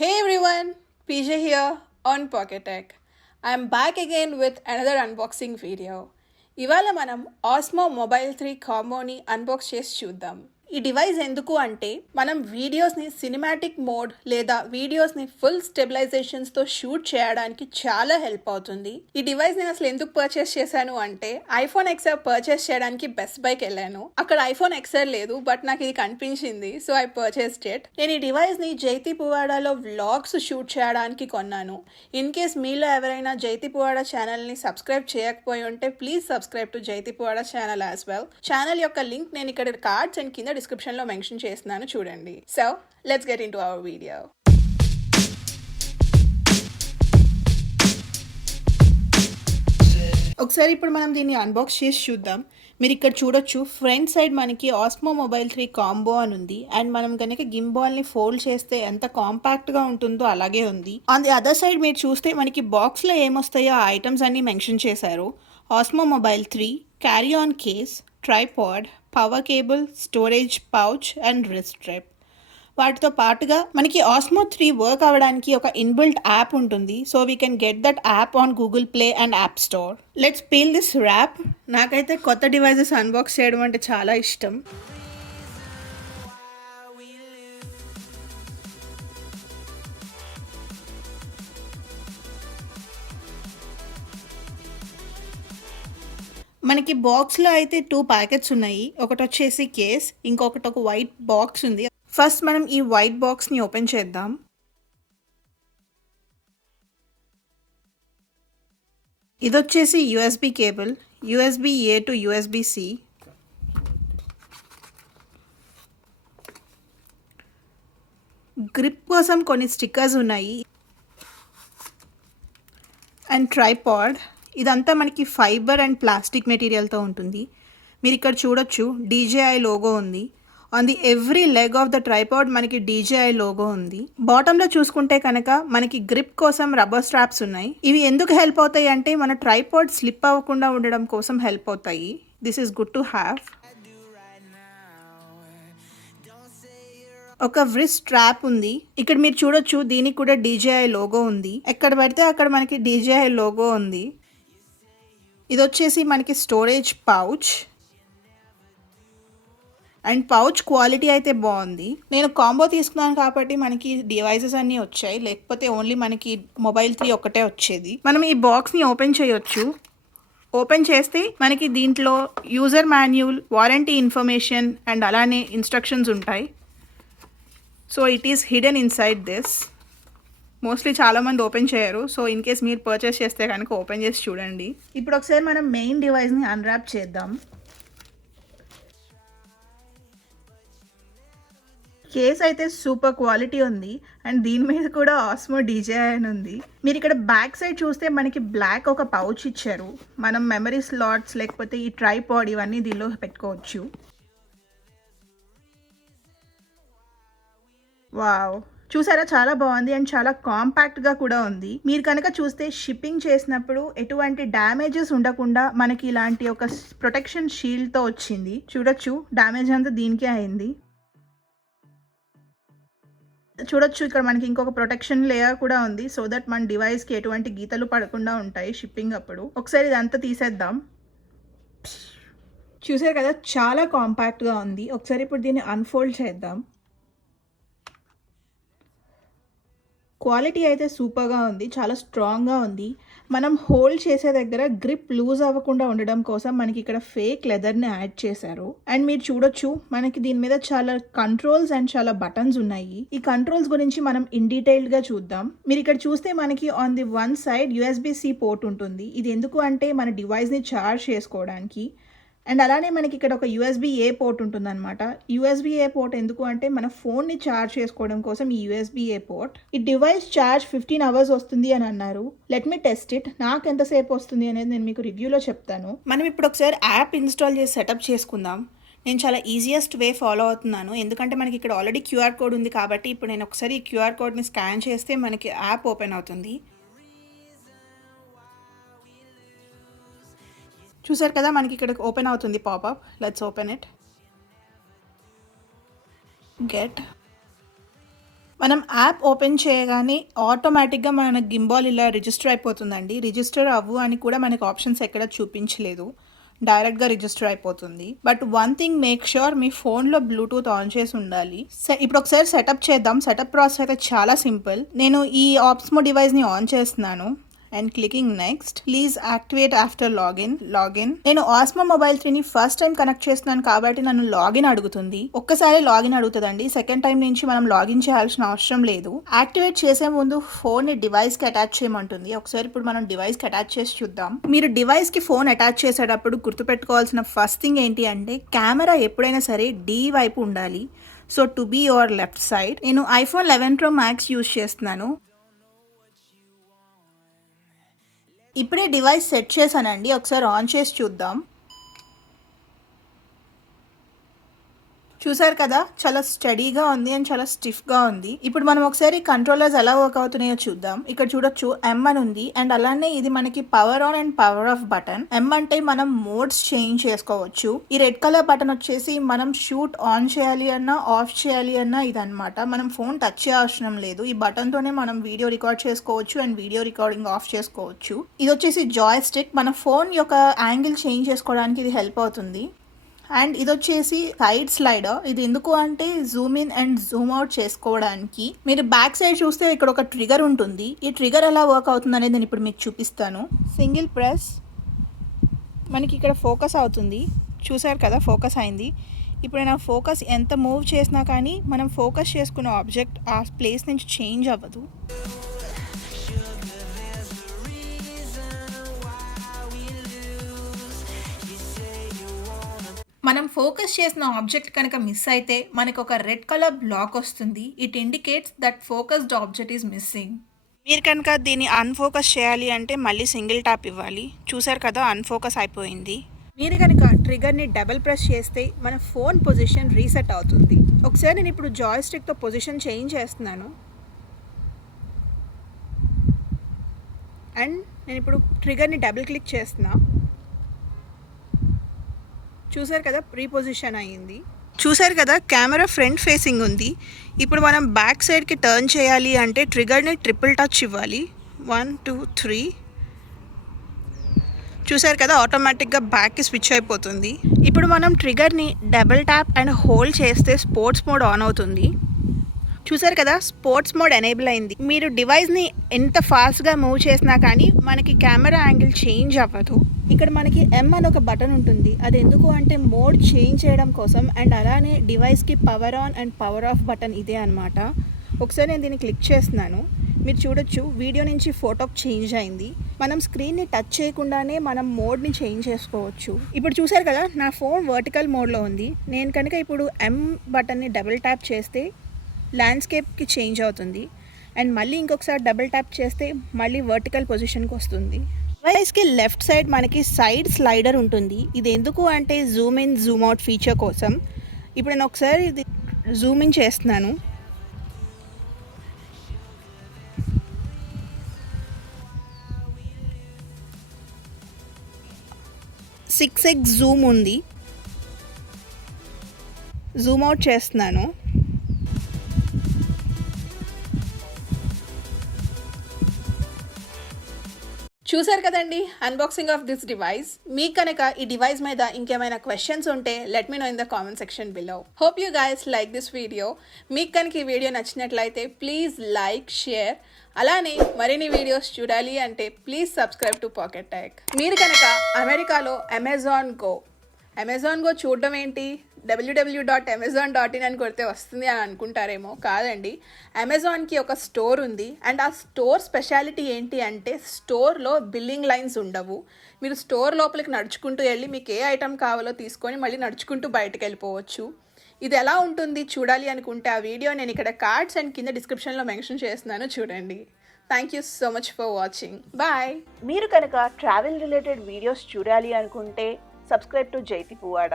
Hey everyone, PJ here on Pocket Tech. I'm back again with another unboxing video. ఇవాళ మనం Osmo mobile 3 కాంబోని unbox చేసి చూద్దాం. ఈ device ఎందుకు అంటే మనం వీడియోస్ని సినిమాటిక్ మోడ్ లేదా వీడియోస్ని ఫుల్ స్టెబిలైజేషన్స్తో షూట్ చేయడానికి చాలా హెల్ప్ అవుతుంది. ఈ డివైస్ నేను అసలు ఎందుకు పర్చేస్ చేశాను అంటే ఐఫోన్ ఎక్స్ఆర్ పర్చేస్ చేయడానికి బెస్ట్ బైకి వెళ్ళాను. అక్కడ ఐఫోన్ ఎక్స్ఆర్ లేదు, బట్ నాకు ఇది కనిపించింది, సో ఐ పర్చేస్డ్ ఇట్. నేను ఈ డివైస్ని జైతి పువాడాలో వ్లాగ్స్ షూట్ చేయడానికి కొన్నాను. ఇన్ కేస్ మీలో ఎవరైనా జైతి పువాడా ఛానల్ని సబ్స్క్రైబ్ చేయకపోయి ఉంటే please subscribe to Jaithi Puvada channel as well. Channel యొక్క లింక్ నేను ఇక్కడ కార్డ్స్ అండ్ కింద డిస్క్రిప్షన్లో మెన్షన్ చేస్తున్నాను, చూడండి. So let's get into our video. ఒకసారి ఇప్పుడు మనం దీన్ని అన్బాక్స్ చేసి చూద్దాం. మీరు ఇక్కడ చూడొచ్చు, ఫ్రంట్ సైడ్ మనకి ఆస్మో మొబైల్ 3 కాంబో అని ఉంది. అండ్ మనం కనుక గింబాల్ని ఫోల్డ్ చేస్తే ఎంత కాంపాక్ట్గా ఉంటుందో అలాగే ఉంది. ఆన్ ది అదర్ సైడ్ మీరు చూస్తే మనకి బాక్స్లో ఏమొస్తాయో ఆ ఐటమ్స్ అన్నీ మెన్షన్ చేశారు. Osmo mobile 3, carry on case, tripod, power cable, storage pouch and wrist strip. వాటితో పాటుగా మనకి ఆస్మో 3 వర్క్ అవ్వడానికి ఒక ఇన్బిల్ట్ యాప్ ఉంటుంది. So we can get that app on Google Play and App Store. Let's peel this wrap. నాకైతే కొత్త devices unbox చేయడం అంటే చాలా ఇష్టం. మనకి బాక్స్లో అయితే 2 ప్యాకెట్స్ ఉన్నాయి. ఒకటి వచ్చేసి కేస్, ఇంకొకటి ఒక వైట్ బాక్స్ ఉంది. ఫస్ట్ మనం ఈ వైట్ బాక్స్ని ఓపెన్ చేద్దాం. ఇది వచ్చేసి USB cable, USB-A to USB-C. Grip కోసం కొన్ని స్టిక్కర్స్ ఉన్నాయి. And tripod. ఇదంతా మనకి ఫైబర్ అండ్ ప్లాస్టిక్ మెటీరియల్తో ఉంటుంది. మీరు ఇక్కడ చూడొచ్చు DJI లోగో ఉంది. On the every leg of the tripod మనకి DJI లోగో ఉంది. బాటంలో చూసుకుంటే కనుక మనకి గ్రిప్ కోసం రబ్బర్ స్ట్రాప్స్ ఉన్నాయి. ఇవి ఎందుకు హెల్ప్ అవుతాయి అంటే మన ట్రైపాడ్ స్లిప్ అవ్వకుండా ఉండడం కోసం హెల్ప్ అవుతాయి. This is good to have. ఒక వ్రిస్ట్ స్ట్రాప్ ఉంది. ఇక్కడ మీరు చూడొచ్చు, దీనికి కూడా DJI లోగో ఉంది. ఎక్కడ పడితే అక్కడ మనకి DJI లోగో ఉంది. ఇది వచ్చేసి మనకి storage pouch. And pouch quality అయితే బాగుంది. నేను కాంబో తీసుకున్నాను కాబట్టి మనకి డివైజెస్ అన్నీ వచ్చాయి, లేకపోతే ఓన్లీ మనకి మొబైల్ 3 ఒక్కటే వచ్చేది. మనం ఈ బాక్స్ని ఓపెన్ చేయొచ్చు. ఓపెన్ చేస్తే మనకి దీంట్లో user manual, warranty information and అలానే ఇన్స్ట్రక్షన్స్ ఉంటాయి. So it is hidden inside this. Mostly చాలామంది ఓపెన్ చేయరు. సో ఇన్ కేస్ మీరు పర్చేస్ చేస్తే కనుక ఓపెన్ చేసి చూడండి. ఇప్పుడు ఒకసారి మనం మెయిన్ డివైస్ని అన్రాప్ చేద్దాం. కేస్ అయితే సూపర్ క్వాలిటీ ఉంది. అండ్ దీని మీద కూడా ఆస్మో DJI అని ఉంది. మీరు ఇక్కడ బ్యాక్ సైడ్ చూస్తే మనకి బ్లాక్ ఒక పౌచ్ ఇచ్చారు. మనం మెమరీ స్లాట్స్ లేకపోతే ఈ ట్రైపాడ్ ఇవన్నీ దీనిలో పెట్టుకోవచ్చు. వావ్, చూసారా, చాలా బాగుంది అండ్ చాలా కాంపాక్ట్గా కూడా ఉంది. మీరు కనుక చూస్తే షిప్పింగ్ చేసినప్పుడు ఎటువంటి డ్యామేజెస్ ఉండకుండా మనకి ఇలాంటి ఒక ప్రొటెక్షన్ షీల్డ్తో వచ్చింది. చూడొచ్చు, డ్యామేజ్ అంతా దీనికే అయింది. చూడొచ్చు, ఇక్కడ మనకి ఇంకొక ప్రొటెక్షన్ లేయర్ కూడా ఉంది. సో దట్ మన డివైస్కి ఎటువంటి గీతలు పడకుండా ఉంటాయి షిప్పింగ్ అప్పుడు. ఒకసారి ఇదంతా తీసేద్దాం. చూసారు కదా, చాలా కాంపాక్ట్గా ఉంది. ఒకసారి ఇప్పుడు దీన్ని అన్ఫోల్డ్ చేద్దాం. క్వాలిటీ అయితే సూపర్గా ఉంది, చాలా స్ట్రాంగ్గా ఉంది. మనం హోల్డ్ చేసే దగ్గర గ్రిప్ లూజ్ అవ్వకుండా ఉండడం కోసం మనకి ఇక్కడ ఫేక్ లెదర్ని యాడ్ చేశారు. అండ్ మీరు చూడొచ్చు, మనకి దీని మీద చాలా కంట్రోల్స్ అండ్ చాలా బటన్స్ ఉన్నాయి. ఈ కంట్రోల్స్ గురించి మనం ఇన్ డీటెయిల్డ్గా చూద్దాం. మీరు ఇక్కడ చూస్తే మనకి on the one side USB-C port ఉంటుంది. ఇది ఎందుకు అంటే మన డివైస్ని ఛార్జ్ చేసుకోవడానికి. అండ్ అలానే మనకి ఇక్కడ ఒక USB-A పోర్ట్ ఉంటుందన్నమాట. USB-A పోర్ట్ ఎందుకు అంటే మన ఫోన్ని ఛార్జ్ చేసుకోవడం కోసం ఈ USB-A పోర్ట్. ఈ డివైస్ ఛార్జ్ 15 అవర్స్ వస్తుంది అని అన్నారు. Let me test it. నాకు ఎంతసేపు వస్తుంది అనేది నేను మీకు రివ్యూలో చెప్తాను. మనం ఇప్పుడు ఒకసారి యాప్ ఇన్స్టాల్ చేసి సెటప్ చేసుకుందాం. నేను చాలా ఈజియెస్ట్ వే ఫాలో అవుతున్నాను, ఎందుకంటే మనకి ఇక్కడ ఆల్రెడీ QR కోడ్ ఉంది కాబట్టి ఇప్పుడు నేను ఒకసారి ఈ QR కోడ్ని స్కాన్ చేస్తే మనకి యాప్ ఓపెన్ అవుతుంది. చూసారు కదా, మనకి ఇక్కడ ఓపెన్ అవుతుంది popup. Let's open it. Get మనం యాప్ ఓపెన్ చేయగానే ఆటోమేటిక్గా మన గింబాల్ ఇలా రిజిస్టర్ అయిపోతుందండి. రిజిస్టర్ అవ్వు అని కూడా మనకు ఆప్షన్స్ ఎక్కడ చూపించలేదు, డైరెక్ట్గా రిజిస్టర్ అయిపోతుంది. But one thing make sure మీ ఫోన్లో బ్లూటూత్ ఆన్ చేసి ఉండాలి. ఇప్పుడు ఒకసారి సెటప్ చేద్దాం. సెటప్ ప్రాసెస్ అయితే చాలా సింపుల్. నేను ఈ ఆప్స్మో డివైస్ని ఆన్ చేస్తున్నాను and clicking next. Please activate after login. నేను ఆస్మో మొబైల్ 3ని ఫస్ట్ టైం కనెక్ట్ చేస్తున్నాను కాబట్టి నన్ను లాగిన్ అడుగుతుంది. ఒక్కసారి లాగిన్ అడుగుతుందండి. సెకండ్ టైం నుంచి మనం లాగిన్ చేయాల్సిన అవసరం లేదు. యాక్టివేట్ చేసే ముందు ఫోన్ ని డివైస్ కి అటాచ్ చేయమంటుంది. ఒకసారి ఇప్పుడు మనం డివైస్ కి అటాచ్ చేసి చూద్దాం. మీరు డివైస్ కి ఫోన్ అటాచ్ చేసేటప్పుడు గుర్తుపెట్టుకోవాల్సిన ఫస్ట్ థింగ్ ఏంటి అంటే కెమెరా ఎప్పుడైనా సరే డి వైపు ఉండాలి. So to be your left side. నేను ఐఫోన్ 11 Pro Max యూజ్ చేస్తున్నాను. ఇప్పుడే డివైస్ సెట్ చేశానండి. ఒకసారి ఆన్ చేసి చూద్దాం. చూసారు కదా, చాలా స్టడీగా ఉంది అండ్ చాలా స్టిఫ్గా ఉంది. ఇప్పుడు మనం ఒకసారి కంట్రోలర్స్ ఎలా వర్క్ అవుతున్నాయో చూద్దాం. ఇక్కడ చూడొచ్చు M అని ఉంది అండ్ అలానే ఇది మనకి power on and power off button. M అంటే మనం మోడ్స్ చేంజ్ చేసుకోవచ్చు. ఈ రెడ్ కలర్ బటన్ వచ్చేసి మనం షూట్ ఆన్ చేయాలి అన్నా ఆఫ్ చేయాలి అన్నా ఇదన్నమాట. మనం ఫోన్ టచ్ చేయవసరం లేదు. ఈ బటన్ తోనే మనం వీడియో రికార్డ్ చేసుకోవచ్చు అండ్ వీడియో రికార్డింగ్ ఆఫ్ చేసుకోవచ్చు. ఇది వచ్చేసి జాయ్ స్టిక్. మన ఫోన్ యొక్క యాంగిల్ చేంజ్ చేసుకోవడానికి ఇది హెల్ప్ అవుతుంది. అండ్ ఇది వచ్చేసి సైడ్ స్లైడర్. ఇది ఎందుకు అంటే Zoom in and Zoom out చేసుకోవడానికి. మీరు బ్యాక్ సైడ్ చూస్తే ఇక్కడ ఒక ట్రిగర్ ఉంటుంది. ఈ ట్రిగర్ ఎలా వర్క్ అవుతుంది అనేది నేను ఇప్పుడు మీకు చూపిస్తాను. సింగిల్ ప్రెస్ మనకి ఇక్కడ ఫోకస్ అవుతుంది. చూసారు కదా, ఫోకస్ అయింది. ఇప్పుడు నా ఫోకస్ ఎంత మూవ్ చేసినా కానీ మనం ఫోకస్ చేసుకున్న ఆబ్జెక్ట్ ఆ ప్లేస్ నుంచి చేంజ్ అవ్వదు. మనం ఫోకస్ చేసిన ఆబ్జెక్ట్ కనుక మిస్ అయితే మనకు ఒక రెడ్ కలర్ బ్లాక్ వస్తుంది. It indicates that focused object is missing. మీరు కనుక దీన్ని అన్ఫోకస్ చేయాలి అంటే మళ్ళీ సింగిల్ ట్యాప్ ఇవ్వాలి. చూసారు కదా, అన్ఫోకస్ అయిపోయింది. మీరు కనుక ట్రిగర్ని డబుల్ ప్రెస్ చేస్తే మన ఫోన్ పొజిషన్ రీసెట్ అవుతుంది. ఒకసారి నేను ఇప్పుడు జాయ్ స్టిక్తో పొజిషన్ చేంజ్ చేస్తున్నాను అండ్ నేను ఇప్పుడు ట్రిగర్ని డబుల్ క్లిక్ చేస్తున్నా. చూసారు కదా, రీపొజిషన్ అయ్యింది. చూసారు కదా, కెమెరా ఫ్రంట్ ఫేసింగ్ ఉంది. ఇప్పుడు మనం బ్యాక్ సైడ్కి టర్న్ చేయాలి అంటే ట్రిగర్ని ట్రిపుల్ టచ్ ఇవ్వాలి. 1 2 3. చూసారు కదా, ఆటోమేటిక్గా బ్యాక్కి స్విచ్ అయిపోతుంది. ఇప్పుడు మనం ట్రిగర్ని డబుల్ ట్యాప్ అండ్ హోల్డ్ చేస్తే స్పోర్ట్స్ మోడ్ ఆన్ అవుతుంది. చూసారు కదా, స్పోర్ట్స్ మోడ్ ఎనేబుల్ అయింది. మీరు డివైస్ని ఎంత ఫాస్ట్గా మూవ్ చేసినా కానీ మనకి కెమెరా యాంగిల్ చేంజ్ అవ్వదు. ఇక్కడ మనకి M అని ఒక బటన్ ఉంటుంది. అది ఎందుకు అంటే మోడ్ చేంజ్ చేయడం కోసం. అండ్ అలానే డివైస్కి power on and power off button ఇదే అనమాట. ఒకసారి నేను దీన్ని క్లిక్ చేస్తున్నాను. మీరు చూడొచ్చు, వీడియో నుంచి ఫోటోకి చేంజ్ అయింది. మనం స్క్రీన్ని టచ్ చేయకుండానే మనం మోడ్ని చేంజ్ చేసుకోవచ్చు. ఇప్పుడు చూసారు కదా, నా ఫోన్ వర్టికల్ మోడ్లో ఉంది. నేను కనుక ఇప్పుడు M బటన్ని డబుల్ ట్యాప్ చేస్తే ల్యాండ్స్కేప్కి చేంజ్ అవుతుంది అండ్ మళ్ళీ ఇంకొకసారి డబుల్ ట్యాప్ చేస్తే మళ్ళీ వర్టికల్ పొజిషన్కి వస్తుంది. డివైస్కి లెఫ్ట్ సైడ్ మనకి సైడ్ స్లైడర్ ఉంటుంది. ఇది ఎందుకు అంటే Zoom in Zoom out feature కోసం. ఇప్పుడు నేను ఒకసారి ఇది జూమ్ ఇన్ చేస్తున్నాను. సిక్స్ ఎక్స్ జూమ్ ఉంది. జూమ్ అవుట్ చేస్తున్నాను. చూసారు కదండి అన్బాక్సింగ్ ఆఫ్ దిస్ డివైస్. మీకు కనుక ఈ డివైస్ మీద ఇంకేమైనా క్వశ్చన్స్ ఉంటే let me know in the comment section below. Hope you guys like this video. మీకు కనుక ఈ వీడియో నచ్చినట్లయితే ప్లీజ్ లైక్, షేర్. అలానే మరిన్ని వీడియోస్ చూడాలి అంటే please subscribe to pocket tech. మీరు కనుక అమెరికాలో అమెజాన్ గో చూడడం ఏంటి, www.amazon.in అని కొడితే వస్తుంది అని అనుకుంటారేమో. కాదండి, అమెజాన్కి ఒక స్టోర్ ఉంది అండ్ ఆ స్టోర్ స్పెషాలిటీ ఏంటి అంటే స్టోర్లో బిల్లింగ్ లైన్స్ ఉండవు. మీరు స్టోర్ లోపలికి నడుచుకుంటూ వెళ్ళి మీకు ఏ ఐటెం కావాలో తీసుకొని మళ్ళీ నడుచుకుంటూ బయటకు వెళ్ళిపోవచ్చు. ఇది ఎలా ఉంటుంది చూడాలి అనుకుంటే ఆ వీడియో నేను ఇక్కడ కార్డ్స్ అండ్ కింద డిస్క్రిప్షన్లో మెన్షన్ చేస్తున్నాను, చూడండి. Thank you so much for watching. Bye. మీరు కనుక ట్రావెల్ రిలేటెడ్ వీడియోస్ చూడాలి అనుకుంటే సబ్స్క్రైబ్ టు జైతి పువ్వాడ.